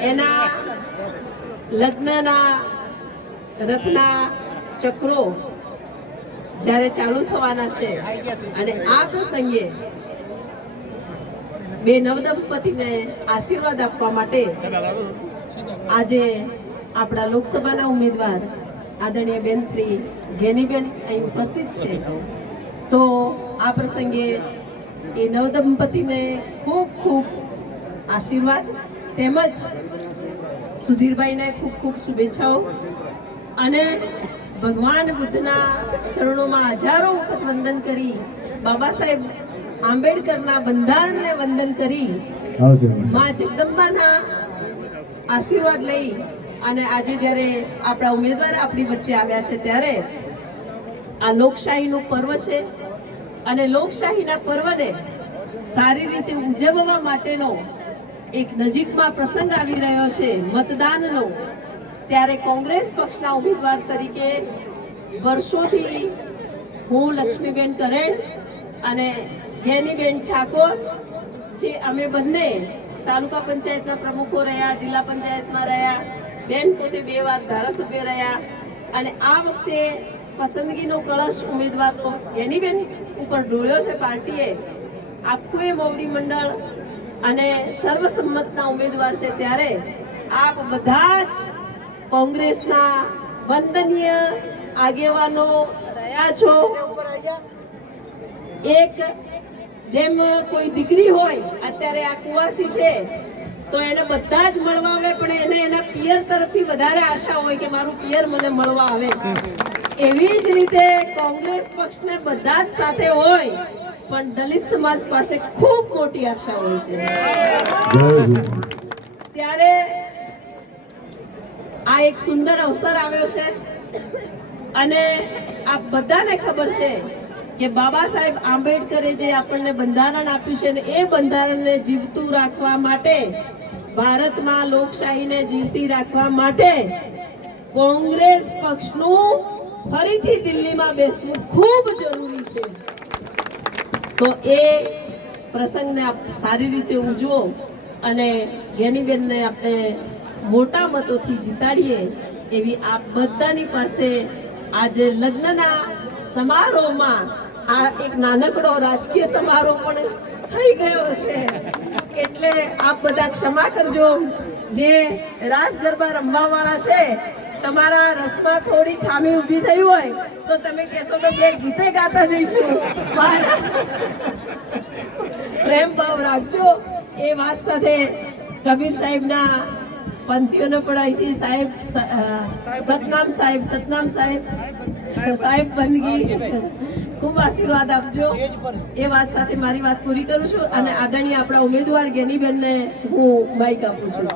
એના લગ્નના રથના ચક્રો જ્યારે ચાલુ થવાના છે અને આ પ્રસંગે બે નવદંપતિને આશીર્વાદ આપવા માટે આજે આપણા લોકસભાના ઉમેદવાર આદરણીય બેન શ્રી ઘેનીબેન અહીં ઉપસ્થિત છે. તો આ પ્રસંગે એ નવદંપતિને ખૂબ ખૂબ આશીર્વાદ તેમજ સુધીરભાઈને ખૂબ ખૂબ શુભેચ્છાઓ. અને ભગવાન બુદ્ધના ચરણોમાં હજારો વખત વંદન કરી બાબા સાહેબ આંબેડકરના બંધારણને વંદન કરી મા જગદંબાના આશીર્વાદ લઈ અને આજે જ્યારે આપણા ઉમેદવાર આપણી વચ્ચે આવ્યા છે ત્યારે આ લોકશાહીનું પર્વ છે. અને લોકશાહીના પર્વને સારી રીતે ઉજવવા માટેનો એક નજીકમાં પ્રસંગ આવી રહ્યો છે, મતદાનનો. ત્યારે કોંગ્રેસ પક્ષના ઉમેદવાર તરીકે વર્ષોથી હું લક્ષ્મીબેન કરેણ અને ગેનીબેન ઠાકોર, જે અમે બંને તાલુકા પંચાયતના પ્રમુખો રહ્યા, જિલ્લા પંચાયતમાં રહ્યા, બેન પોતે બે વાર ધારાસભ્ય રહ્યા અને આ વખતે પસંદગીનો કળશ ઉમેદવારો ગેનીબેન ઉપર ઢોળ્યો છે પાર્ટીએ. આખું એ મોવડી મંડળ અને સર્વસંમતના ઉમેદવાર છે ત્યારે આપ બધા જ કોંગ્રેસના વંદનીય આગેવાનો રહ્યા છો. એક જેમ કોઈ દીકરી હોય, અત્યારે આ કુવાસી છે, તો એને બધા જ મળવા આવે, પણ એને એના પિયર તરફથી વધારે આશા હોય કે મારું પિયર મને મળવા આવે. એવી જ રીતે કોંગ્રેસ પક્ષને બધા જ સાથે હોય પણ દલિત સમાજ પાસે ખૂબ મોટી આશા હોય છે. ત્યારે આ એક સુંદર અવસર આવ્યો છે અને આ બધાને ખબર છે કે બાબા સાહેબ આંબેડકરે જે આપણને બંધારણ આપ્યું છે ને એ બંધારણને જીવતું રાખવા માટે ભારતમાં લોકશાહીને જીવતી રાખવા માટે કોંગ્રેસ પક્ષનું ફરીથી દિલ્હીમાં બેસવું ખૂબ જરૂરી છે. તો એ પ્રસંગને આપ સારી રીતે ઉજવો અને જ્ઞાનીબેનને આપણે મોટા મતોથી જીતાડીએ એવી આપ બધાની પાસે આજે લગ્નના સમારોહમાં આ એક નાનકડો રાજકીય સમારોહ પણ થઈ ગયો છે એટલે આપ બધા ક્ષમા કરજો. જે રાસ ગરબા રમવા વાળા છે તમારા રસમાં થોડી ખામી ઊભી થઈ હોય તો તમે કહેશો તો બે ગીતે ગાતા જઈશું. પ્રેમ ભાવ રાખજો. એ વાત સાથે કબીર સાહેબના પંથીઓને પણ અહીંથી સાહેબ સતનામ સાહેબ સતનામ સાહેબ સાહેબ બંદગી ખૂબ આશીર્વાદ આપજો. એ વાત સાથે મારી વાત પૂરી કરું છું અને આદરણીય આપણા ઉમેદવાર ગેનીબેનને હું માઇક આપું છું.